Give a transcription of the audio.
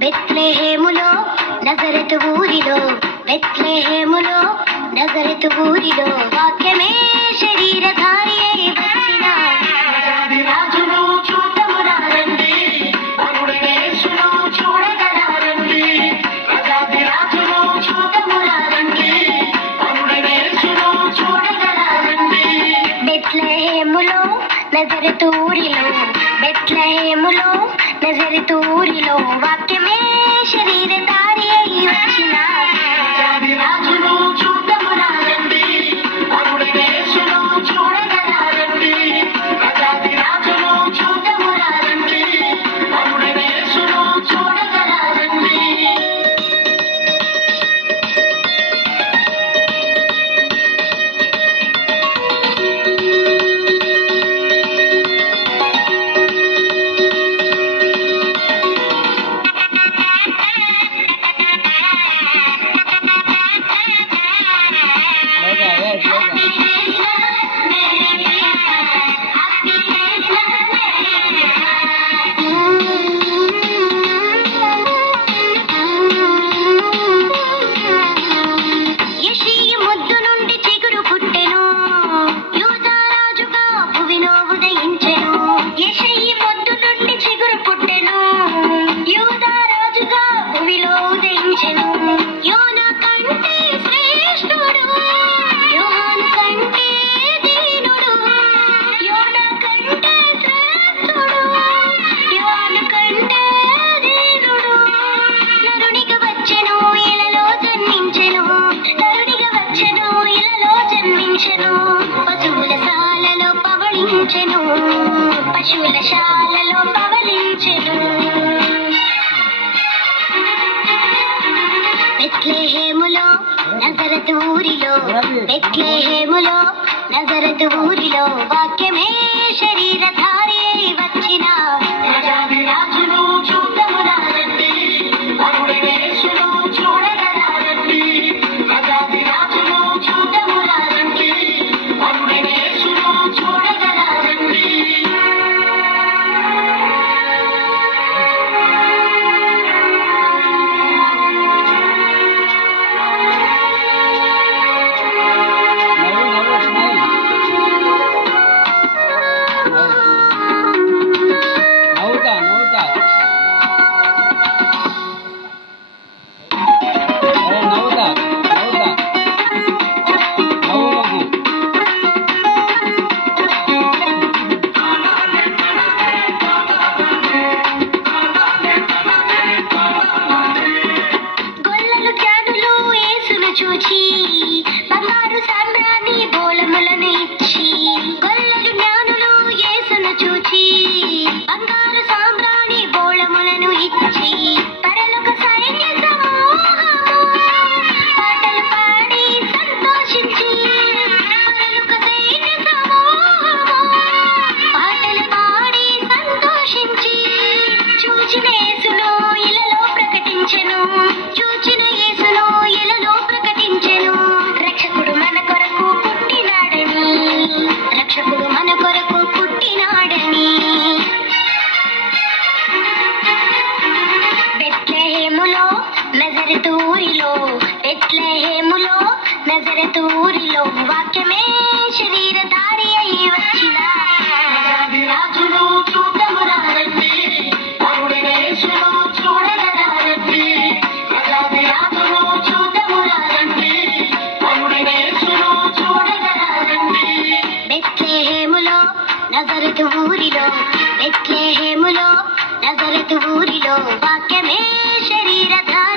బెత్లెహేములో నజరెతు ఊరిలో బెత్లెహేములో నజరెతు ఊరిలో వాక్యమే శరీరధారి అయి వచ్చిన రాజును చూడమురా రండి, పరుడైన యేసును చూడగరా రండి. రాజును చూడమురా రండి, పరుడైన యేసును చూడగరా రండి. బెత్లెహేములో నజరెతు ఊరిలో బెత్లెహేములో నజరెతు ఊరిలో వాక్యమే శరీరధారి అయి వచ్చిన రాజును చూడమురా రండి, పరుడైన యేసును చూడగరా రండి. రాజును చూడమురా రండి, పరుడైన యేసును చూడగరా రండి. పశువుల శాలలో పవలించెను. బెత్లెహేములో నజరెతు ఊరిలో బెత్లెహేములో నజరెతు ఊరిలో వాక్యమే శరీరధారి అయి వచ్చిన రాజును చూడమురా రండి, పరుడైన యేసును చూడగరా రండి. రాజును చూడమురా రండి, పరుడైన యేసును చూడగరా రండి. చూచి బంగారు సాంబ్రాణి బోళములను ఇచ్చి గొల్లలు జ్ఞానులు యేసును చూచి బంగారు సాంబ్రాణి బోళములను ఇచ్చి పరలోక సైన్య సమూహము పాటలు పాడి సంతోషించి పరలోక సైన్య సమూహము పాటలు పాడి సంతోషించి చూచిన యేసును ఇలలో ప్రకటించెను. చూచిన యేసును ఇలలో రక్షకుడు మన కొరకు పుట్టినాడని, రక్షకుడు మన కొరకు పుట్టినాడని. బెత్లెహేములో నజరెతు ఊరిలో బెత్లెహేములో నజరెతు ఊరిలో వాక్యమే శరీరధారి అయి వచ్చిన రాజును చూడమురా రండి, పరుడైన యేసును చూడగరా రండి. రాజును చూడమురా రండి, పరుడైన యేసును చూడగరా రండి. బెత్లెహేములో నజరెతు ఊరిలో బెత్లెహేములో నజరెతు ఊరిలో వాక్యమే శరీరధారి